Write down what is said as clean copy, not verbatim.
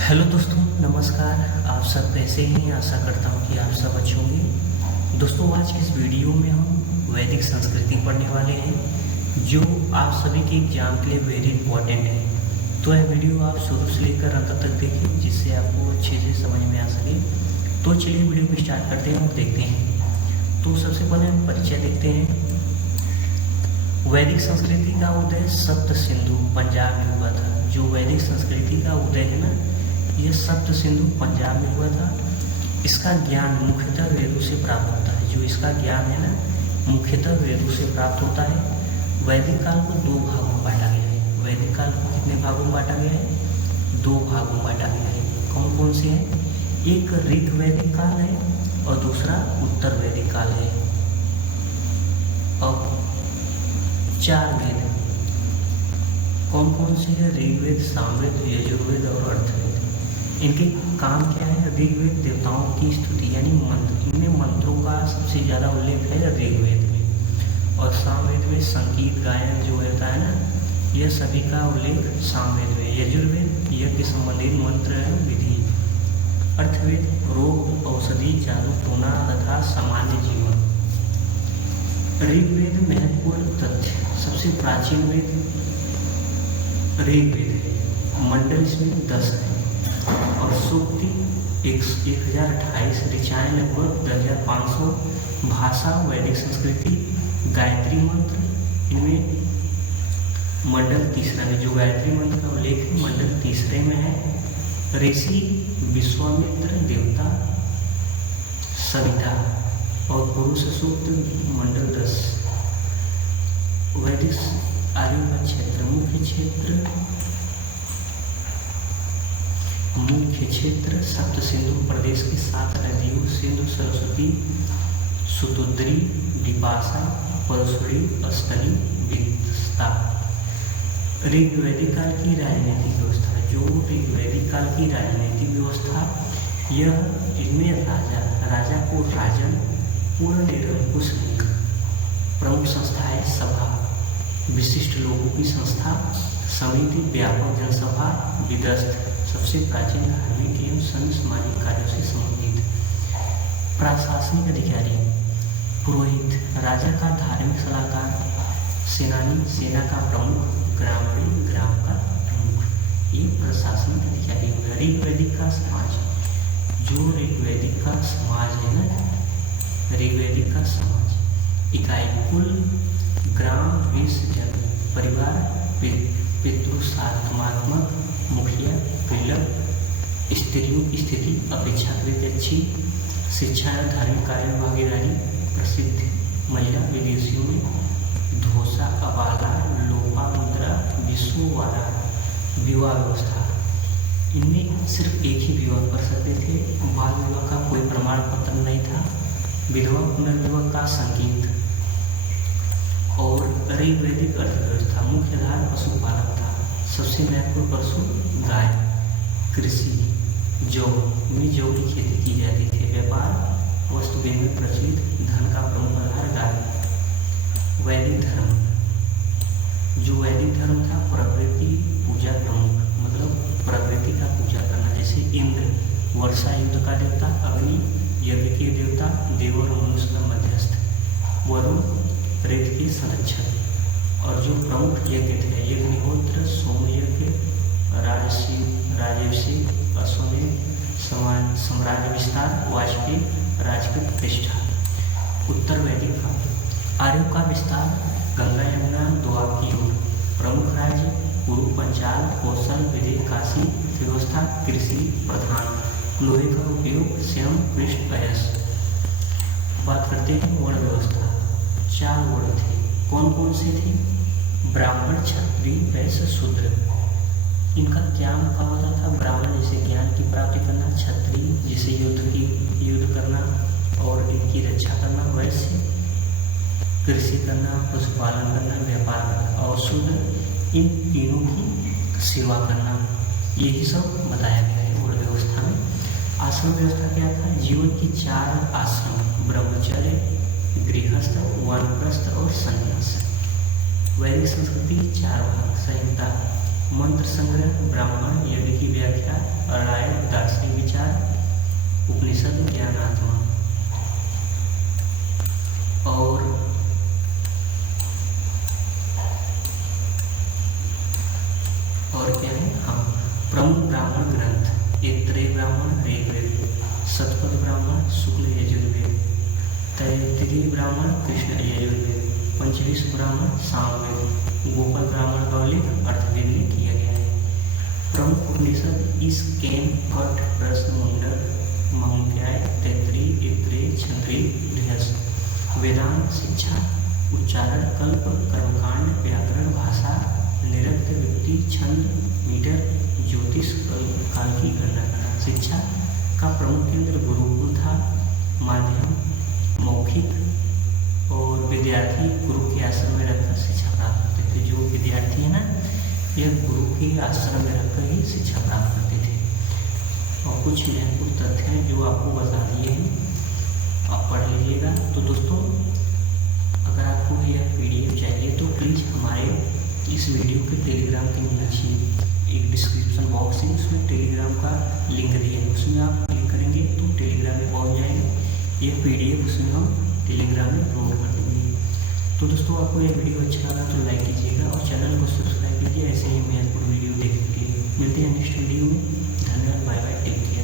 Hello दोस्तों, नमस्कार। आप सब कैसे हैं? आशा करता हूँ कि आप सब अच्छे होंगे। दोस्तों, आज की इस वीडियो में हम वैदिक संस्कृति पढ़ने वाले हैं, जो आप सभी के एग्जाम के लिए वेरी इंपॉर्टेंट है। तो यह वीडियो आप शुरू से लेकर अंत तक देखिए, जिससे आपको अच्छे से समझ में आ सके। तो चलिए वीडियो को स्टार्ट करते हैं और देखते हैं। तो सबसे पहले हम परिचय देखते हैं। वैदिक संस्कृति का उदय सप्त सिंधु पंजाब में हुआ था। जो वैदिक संस्कृति का उदय है ना, यह सप्त सिंधु पंजाब में हुआ था। इसका ज्ञान मुख्यतः वेदों से प्राप्त होता है। जो इसका ज्ञान है ना, मुख्यतः वेदों से प्राप्त होता है। वैदिक काल को दो भागों में बांटा गया है। वैदिक काल को कितने भागों में बांटा गया है? दो भागों में बांटा गया है। कौन कौन से हैं? एक ऋग वैदिक काल है और दूसरा उत्तर वैदिक काल है। अब चार वेद कौन कौन से हैं? ऋग्वेद, सामवेद, यजुर्वेद और अर्थवेद। इनके काम क्या है? ऋग्वेद देवताओं की स्तुति यानी मंत्र, इनमें मंत्रों का सबसे ज़्यादा उल्लेख है ऋग्वेद में। और सामवेद में संगीत गायन जो होता है ना, यह सभी का उल्लेख सामवेद में। यजुर्वेद यज्ञ संबंधित मंत्र है विधि। अर्थवेद रोग, औषधि, जादू टोना तथा सामान्य जीवन। ऋग्वेद महत्वपूर्ण तथ्य। सबसे प्राचीन वेद ऋग्वेद है। मंडल इसमें 10 है और सूक्ति 1028, ऋचाएँ लगभग 2500। भाषा वैदिक संस्कृति, गायत्री मंत्र, इनमें मंडल तीसरा में जो गायत्री मंत्र का उल्लेख है मंडल तीसरे में है। ऋषि विश्वामित्र देवता सविता और पुरुष सूक्त मंडल 10। वैदिक आर्य का क्षेत्र, मुख्य क्षेत्र सप्त सिंधु प्रदेश की 7 नदियों सिंधु, सरस्वती, सुतुद्री, विपाशा, परशुड़ी, अस्तनी, विस्ता। ऋग्वैदिक काल की राजनीतिक व्यवस्था। जो ऋग्वैदिक काल की राजनीतिक व्यवस्था, यह इनमें राजा को राजन, पूर्ण निरंकुश प्रमुख संस्था है सभा, विशिष्ट लोगों की संस्था, समिति, व्यापक जनसभा, विदस्त, सबसे प्राचीन धार्मिक एवं संघ सामाजिक कार्यों से संबंधित। प्रशासनिक अधिकारी, पुरोहित, राजा का धार्मिक सलाहकार, सेनानी, सेना का प्रमुख, ग्रामीण, ग्राम का प्रमुख। ये प्रशासनिक अधिकारी हो गया। ऋग्वैदिक का समाज। जो ऋग्वैदिक का समाज है ना, ऋग्वैदिक का समाज इकाई, कुल, ग्राम, वेश, जन, परिवार, पितृसाधनात्मक, मुखिया, विलभ, स्त्रियों की स्थिति अपेक्षाकृत अच्छी, शिक्षा एवं धार्मिक कार्य में भागीदारी, प्रसिद्ध महिला, विदेशियों में धोसा, अबाला, लोपामुद्रा, विश्ववारा। विवाह व्यवस्था, इनमें सिर्फ एक ही विवाह कर सकते थे। बाल विवाह का कोई प्रमाण पत्र नहीं था। विधवा पुनर्विवाह का संकेत। और ऋग्वैदिक अर्थव्यवस्था, मुख्य आधार पशुपालन था। सबसे महत्वपूर्ण पशु गाय। कृषि, जौ की खेती की जाती थी। व्यापार, वस्तु विनिमय प्रचलित, धन का प्रमुख आधार गाय। वैदिक धर्म, जो वैदिक धर्म था, प्रकृति पूजा प्रमुख, मतलब प्रकृति का पूजा करना। जैसे इंद्र वर्षा युद्ध का देवता, अग्नि यज्ञ के देवता, देव और मनुष्य का मध्यस्थ, वरुण रेत के संरक्षक। और जो प्रमुख यज्ञ थे, यज्ञहोत्र, सोम यज्ञ, राजर्षि, अश्वमेध, साम्राज्य विस्तार, वाजपेयी, राजकीय प्रतिष्ठा। उत्तर वैदिक काल, आर्यों का विस्तार, गंगा यमुना दोआब की ओर। प्रमुख राज्य पूर्व पंचाल, कौशल, विदेह, काशी। व्यवस्था कृषि प्रधान, लोहे का उपयोग, स्वयं पृष्ठ अयस। बात करते हैं वर्ण व्यवस्था। 4 वर्ण थे। कौन कौन से थे? ब्राह्मण, क्षत्रिय, वैश्य, शूद्र। इनका क्या काम होता था? ब्राह्मण जैसे ज्ञान की प्राप्ति करना, क्षत्रिय जैसे युद्ध करना और इनकी रक्षा करना, वैश्य कृषि करना, पशुपालन करना, व्यापार करना, और शूद्र इन तीनों की सेवा करना। यही सब बताया गया है वर्ण व्यवस्था में। आश्रम व्यवस्था क्या था? जीवन की 4 आश्रम, ब्रह्मचर्य, गृहस्थ, वानप्रस्थ और संन्यास। वैदिक संस्कृति 4 भाग। संहिता, मंत्र संग्रह, ब्राह्मण यज्ञ की व्याख्या, राय दार्शनिक विचार, उपनिषद ज्ञानात्मा। और क्या है, हाँ, प्रमुख ब्राह्मण ग्रंथ, ऐत्रेय ब्राह्मण ऋग्वेद, शतपथ ब्राह्मण शुक्ल यजुर्वेद, तैत्तिरीय ब्राह्मण कृष्ण यजुर्वेद, पंचविंश ब्राह्मण सामवेद, गोपाल ब्राह्मण का उल्लेख अर्थवेद में किया गया है। प्रमुख उपनिषद इस केन, कठ, प्रश्न, मुंडक, मौंध्याय, तैत्तिरीय, ऐत्रेय, क्षत्रिय, बृहस्पति। वेदांत शिक्षा, उच्चारण, कल्प, कर्मकांड, व्याकरण, भाषा, निरुक्त, वृत्ति, छंद, मीटर, ज्योतिष, काल की गणना करना। शिक्षा का प्रमुख केंद्र गुरुकुल था। माध्यम मौखिक और विद्यार्थी गुरु के आश्रम में रहकर शिक्षा प्राप्त करते थे। जो विद्यार्थी है ना, यह गुरु के आश्रम में रहकर ही शिक्षा प्राप्त करते थे। और कुछ महत्वपूर्ण तथ्य हैं जो आपको बता दिए हैं, आप पढ़ लीजिएगा। तो दोस्तों, अगर आपको यह PDF चाहिए तो प्लीज़ हमारे इस वीडियो के टेलीग्राम के नीचे एक डिस्क्रिप्शन बॉक्स है, उसमें टेलीग्राम का लिंक दिया है, उसमें आप क्लिक करेंगे तो टेलीग्राम में पहुंच जाएंगे। ये PDF उसमें हम टेलीग्राम में अपलोड कर देंगे। तो दोस्तों, आपको यह वीडियो अच्छा लगा तो लाइक कीजिएगा और चैनल को सब्सक्राइब कीजिए ऐसे ही महत्वपूर्ण वीडियो देखने के लिए। मिलते हैं नेक्स्ट वीडियो में। धन्यवाद, बाय बाय, टेक केयर।